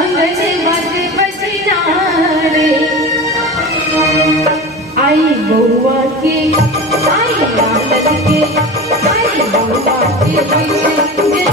अंगने बाजे बजना रे आई बउआ के आई लाल के आई बउआ के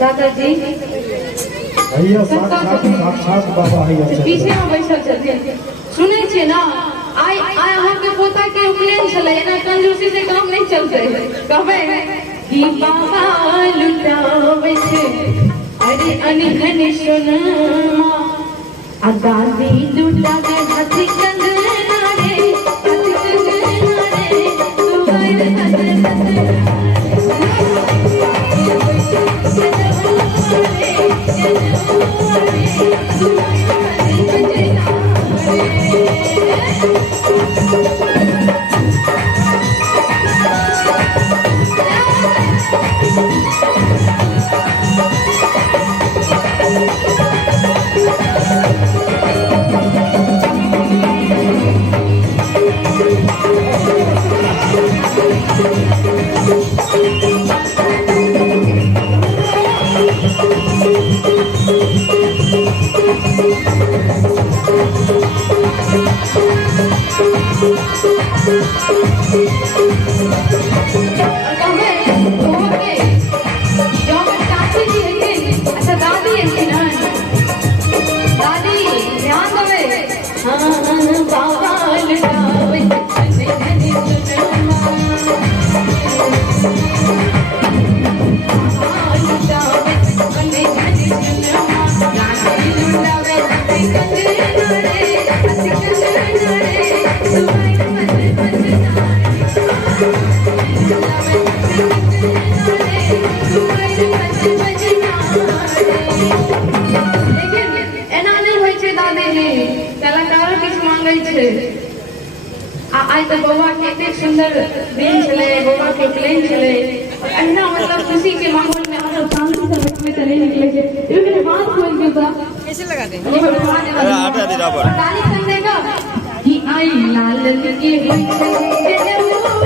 दादाजी भैया साक्षात बाबा है पीछे में बैठल छथिन सुनै छियै ना आइ अहाँ के पोता के उपनयन छलै एना कंजूसी से काम नहीं चलते कहबै कि बाबा लुटावे छै अरे अनघन सोनमा आ दादी लुटावे हथी कंगना रे हथी कंगना रे तुम्हारे हथी आई तो बउआ के एतेक सुंदर दिन छले बउआ के प्लेन छले अहिना मतलब खुशी के माहौल में हम शांति से बैठे चले निकले छे लेकिन बात खोल के बता कैसे लगा दे अरे आटा दे रहा पर ताली सुन देगा कि आई लाल के होई छे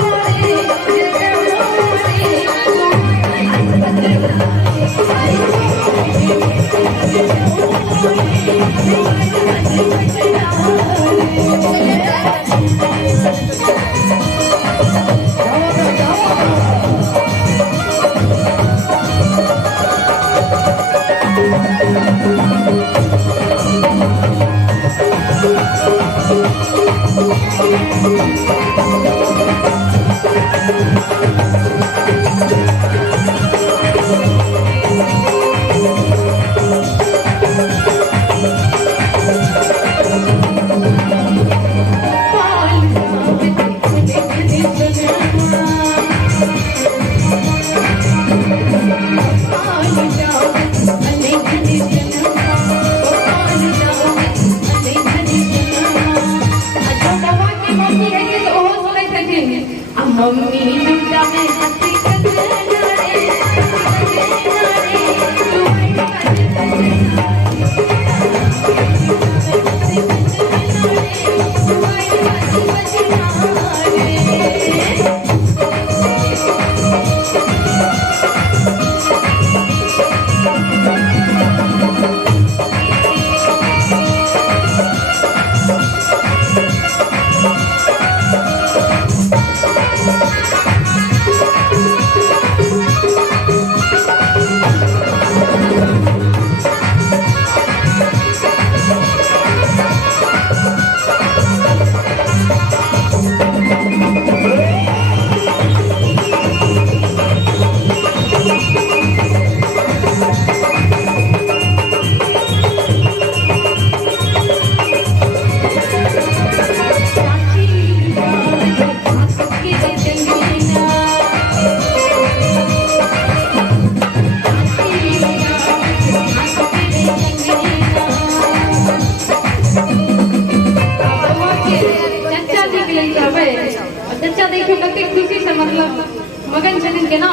मतलब मगन छथिन के ना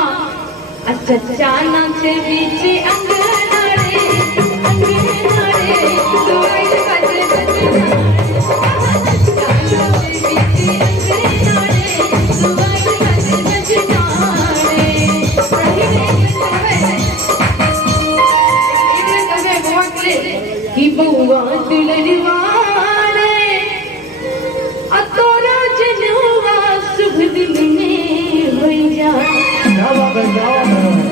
अच्छा चाना छे बीच अंगनारे तो आइल बजे बजे चाना छे बीच अंगनारे तो आइल बजे बजे नारे रही कहे गोवले की बउआ दुलरवारे अतोरा जनुआ शुभ दिन में होई जा क्या बात है